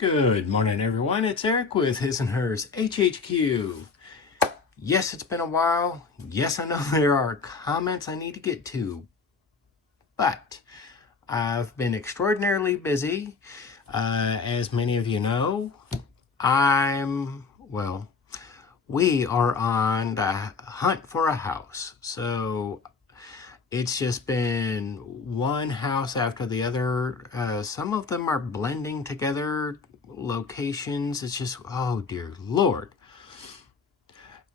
Good morning, everyone. It's Eric with His&Hers HHQ. Yes, it's been a while. Yes, I know there are comments I need to get to, but I've been extraordinarily busy. As many of you know, we are on the hunt for a house. So it's just been one house after the other. Some of them are blending together, locations. It's just, oh dear Lord.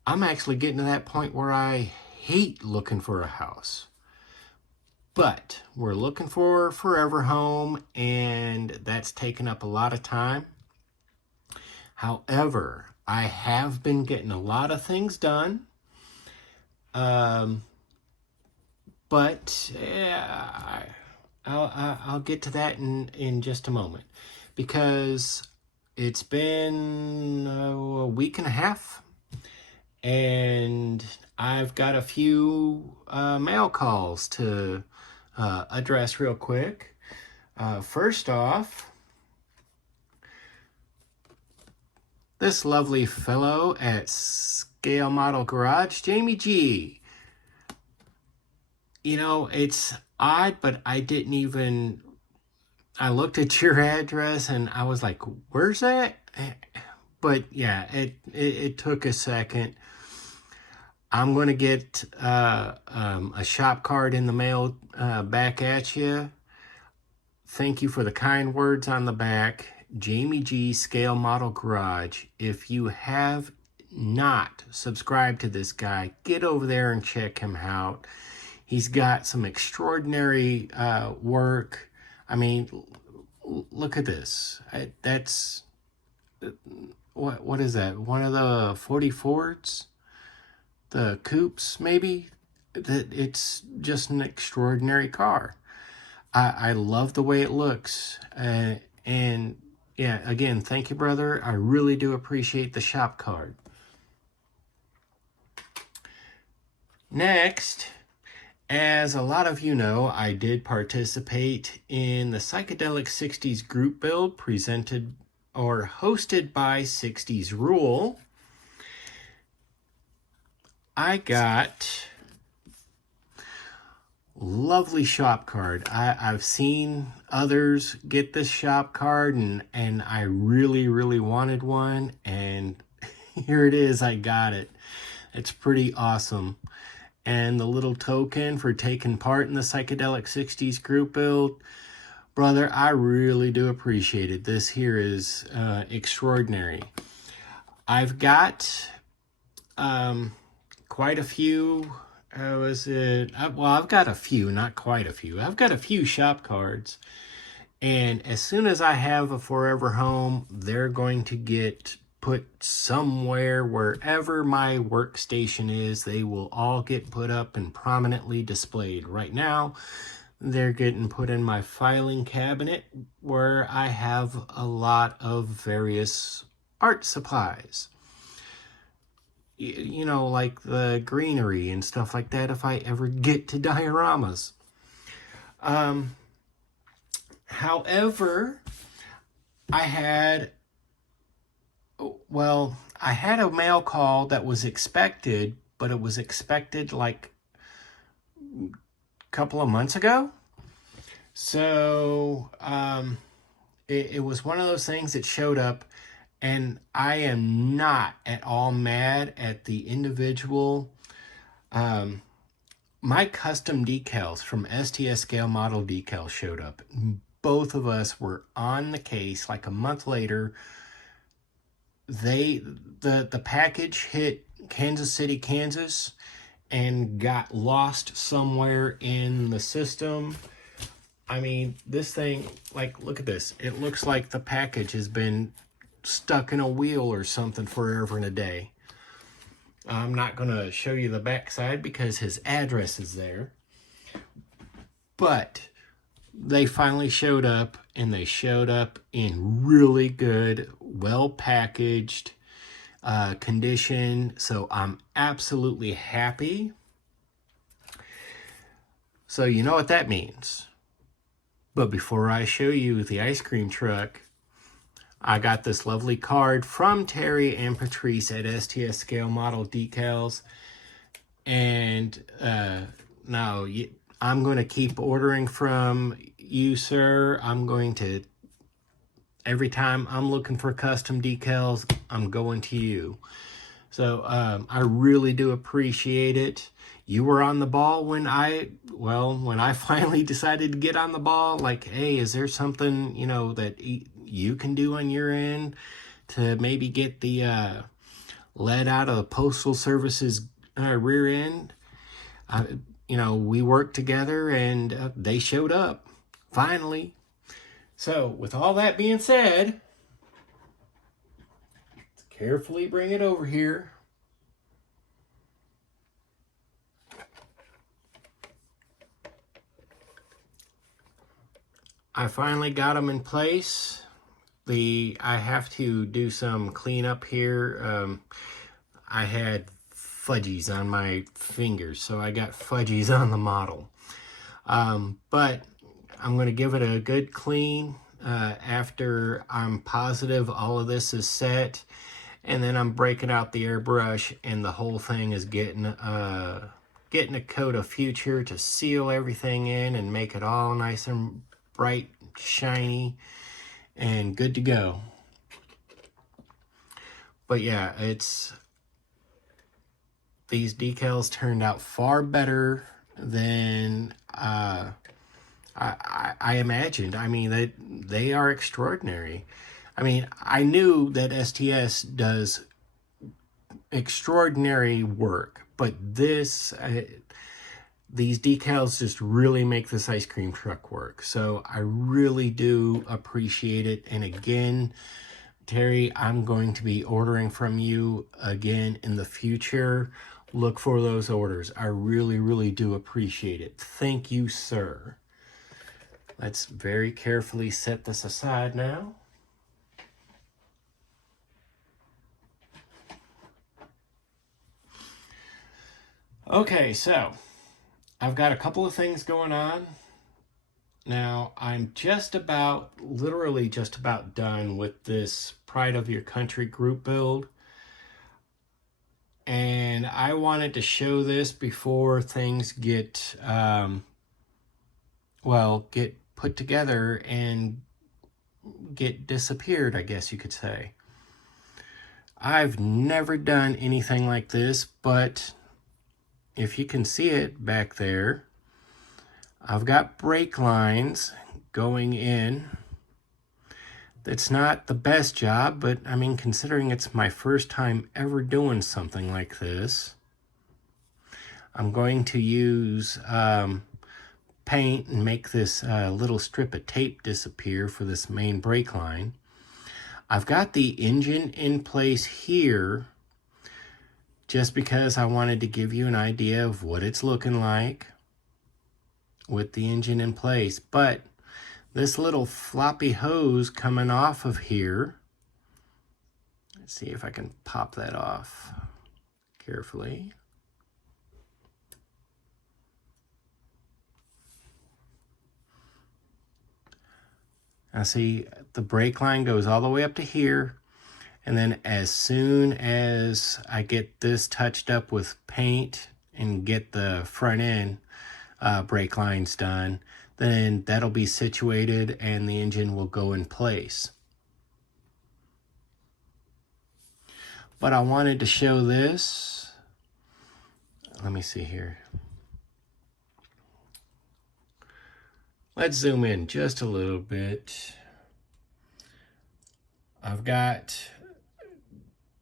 I'm actually getting to that point where I hate looking for a house. But we're looking for a forever home, and that's taken up a lot of time. However, I have been getting a lot of things done. But I'll get to that in just a moment, because it's been a week and a half, and I've got a few mail calls to address real quick. First off, this lovely fellow at Scale Model Garage, Jamie G. You know, it's odd, but I looked at your address and I was like, where's that? But yeah, it took a second. I'm going to get a shop card in the mail back at you. Thank you for the kind words on the back. Jamie G, Scale Model Garage. If you have not subscribed to this guy, get over there and check him out. He's got some extraordinary work. I mean, look at this. That's, what is that? One of the 40 Fords? The coupes, maybe? It's just an extraordinary car. I love the way it looks. And yeah, again, thank you, brother. I really do appreciate the shop card. Next, as a lot of you know, I did participate in the Psychedelic 60s group build presented or hosted by 60s Rule. I got lovely shop card. I've seen others get this shop card, and I really, really wanted one, and here it is. I got it. It's pretty awesome. And the little token for taking part in the Psychedelic 60s group build, brother, I really do appreciate it. This here is extraordinary. I've got quite a few. I've got a few, not quite a few. I've got a few shop cards. And as soon as I have a forever home, they're going to get put somewhere, wherever my workstation is. They will all get put up and prominently displayed. Right now, they're getting put in my filing cabinet, where I have a lot of various art supplies. You know, like the greenery and stuff like that, if I ever get to dioramas. However, I had a mail call that was expected, but it was expected like a couple of months ago. So it was one of those things that showed up, and I am not at all mad at the individual. My custom decals from STS Scale Model Decals showed up. Both of us were on the case. Like a month later, the package hit Kansas City, Kansas, and got lost somewhere in the system. I mean, this thing, like, look at this. It looks like the package has been stuck in a wheel or something forever and a day. I'm not going to show you the backside because his address is there. But they finally showed up, and they showed up in really good, well-packaged condition. So I'm absolutely happy. So you know what that means. But before I show you the ice cream truck, I got this lovely card from Terry and Patrice at STS Scale Model Decals. And now I'm going to keep ordering from you, sir. I'm going to, every time I'm looking for custom decals, I'm going to you. So I really do appreciate it. You were on the ball when I finally decided to get on the ball. Like, hey, is there something, that you can do on your end to maybe get the lead out of the Postal Service's rear end? We worked together and they showed up, finally. So, with all that being said, let's carefully bring it over here. I finally got them in place. I have to do some cleanup here. I had fudgies on my fingers, so I got fudgies on the model. But I'm going to give it a good clean after I'm positive all of this is set. And then I'm breaking out the airbrush, and the whole thing is getting a coat of Future to seal everything in and make it all nice and bright, shiny, and good to go. But yeah, these decals turned out far better than I imagined. I mean, they are extraordinary. I mean, I knew that STS does extraordinary work, but these decals just really make this ice cream truck work. So I really do appreciate it. And again, Terry, I'm going to be ordering from you again in the future. Look for those orders. I really, really do appreciate it. Thank you, sir. Let's very carefully set this aside now. Okay, so I've got a couple of things going on. Now, I'm literally just about done with this Pride of Your Country group build. And I wanted to show this before things get put together and get disappeared, I guess you could say. I've never done anything like this, but if you can see it back there, I've got brake lines going in. It's not the best job, but I mean, considering it's my first time ever doing something like this, I'm going to use paint and make this little strip of tape disappear for this main brake line. I've got the engine in place here just because I wanted to give you an idea of what it's looking like with the engine in place. But this little floppy hose coming off of here, let's see if I can pop that off carefully. Now see, the brake line goes all the way up to here. And then as soon as I get this touched up with paint and get the front end brake lines done, then that'll be situated and the engine will go in place. But I wanted to show this. Let me see here. Let's zoom in just a little bit. I've got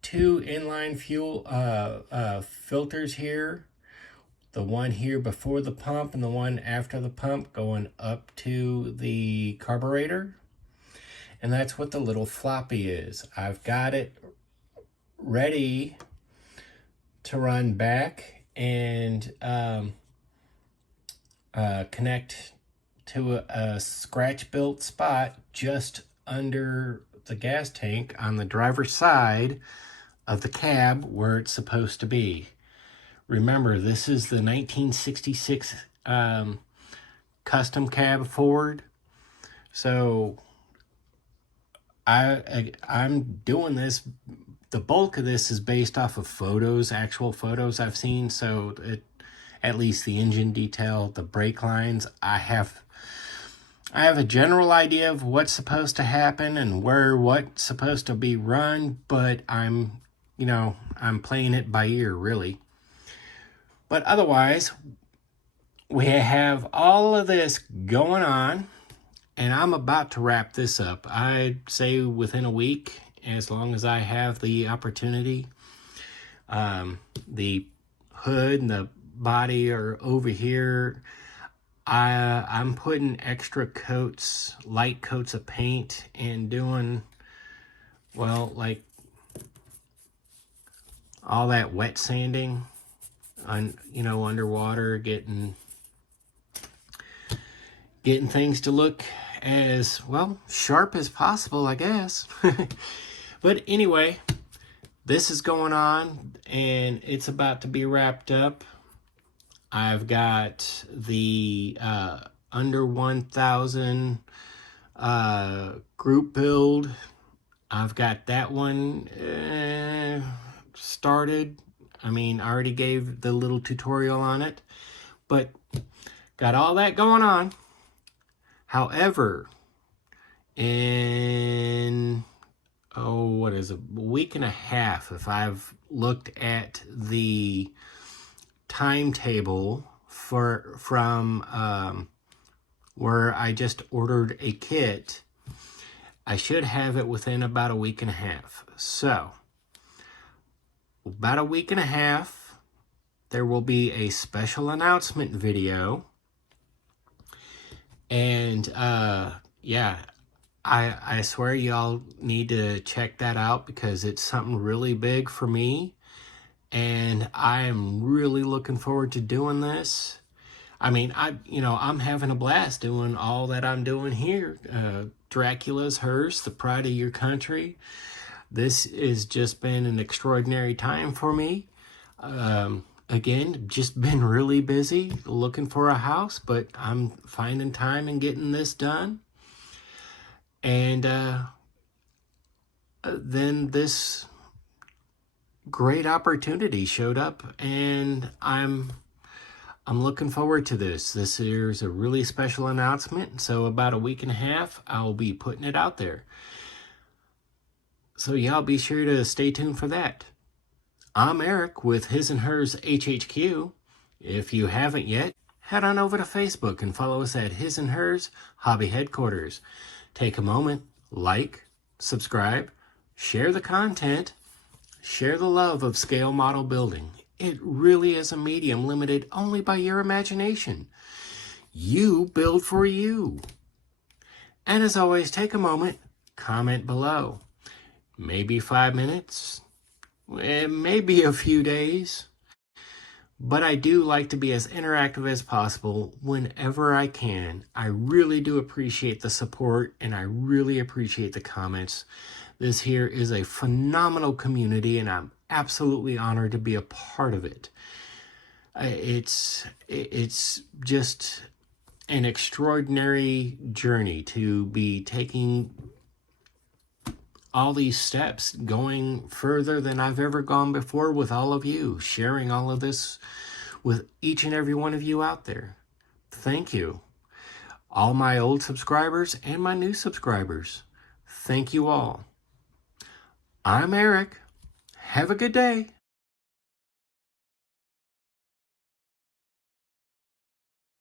two inline fuel filters here. The one here before the pump and the one after the pump going up to the carburetor. And that's what the little floppy is. I've got it ready to run back and connect to a scratch-built spot just under the gas tank on the driver's side of the cab where it's supposed to be. Remember, this is the 1966 custom cab Ford. So I'm doing this. The bulk of this is based off of photos, actual photos I've seen. So at least the engine detail, the brake lines, I have a general idea of what's supposed to happen and where what's supposed to be run, but I'm playing it by ear, really. But otherwise, we have all of this going on, and I'm about to wrap this up. I'd say within a week, as long as I have the opportunity. The hood and the body are over here. I'm putting extra coats, light coats of paint, and doing, well, like all that wet sanding, underwater, getting things to look as, well, sharp as possible, I guess. But anyway, this is going on, and it's about to be wrapped up. I've got the under 1,000 group build. I've got that one started. I already gave the little tutorial on it, but got all that going on. However, in, what is it, a week and a half, if I've looked at the timetable from where I just ordered a kit, I should have it within about a week and a half. So, about a week and a half, there will be a special announcement video. And, yeah, I swear y'all need to check that out because it's something really big for me. And I am really looking forward to doing this. I'm having a blast doing all that I'm doing here. Dracula's Hers, the pride of your country. This has just been an extraordinary time for me. Again, just been really busy looking for a house, but I'm finding time and getting this done. And then this great opportunity showed up, and I'm looking forward to this. This is a really special announcement. So about a week and a half, I'll be putting it out there. So y'all be sure to stay tuned for that. I'm Eric with His&Hers HHQ. If you haven't yet, head on over to Facebook and follow us at His&Hers Hobby Headquarters. Take a moment, like, subscribe, share the content, share the love of scale model building. It really is a medium limited only by your imagination. You build for you. And as always, take a moment, comment below. Maybe 5 minutes, maybe a few days. But I do like to be as interactive as possible whenever I can. I really do appreciate the support, and I really appreciate the comments. This here is a phenomenal community, and I'm absolutely honored to be a part of it. It's just an extraordinary journey to be taking all these steps, going further than I've ever gone before with all of you, sharing all of this with each and every one of you out there. Thank you. All my old subscribers and my new subscribers. Thank you all. I'm Eric. Have a good day.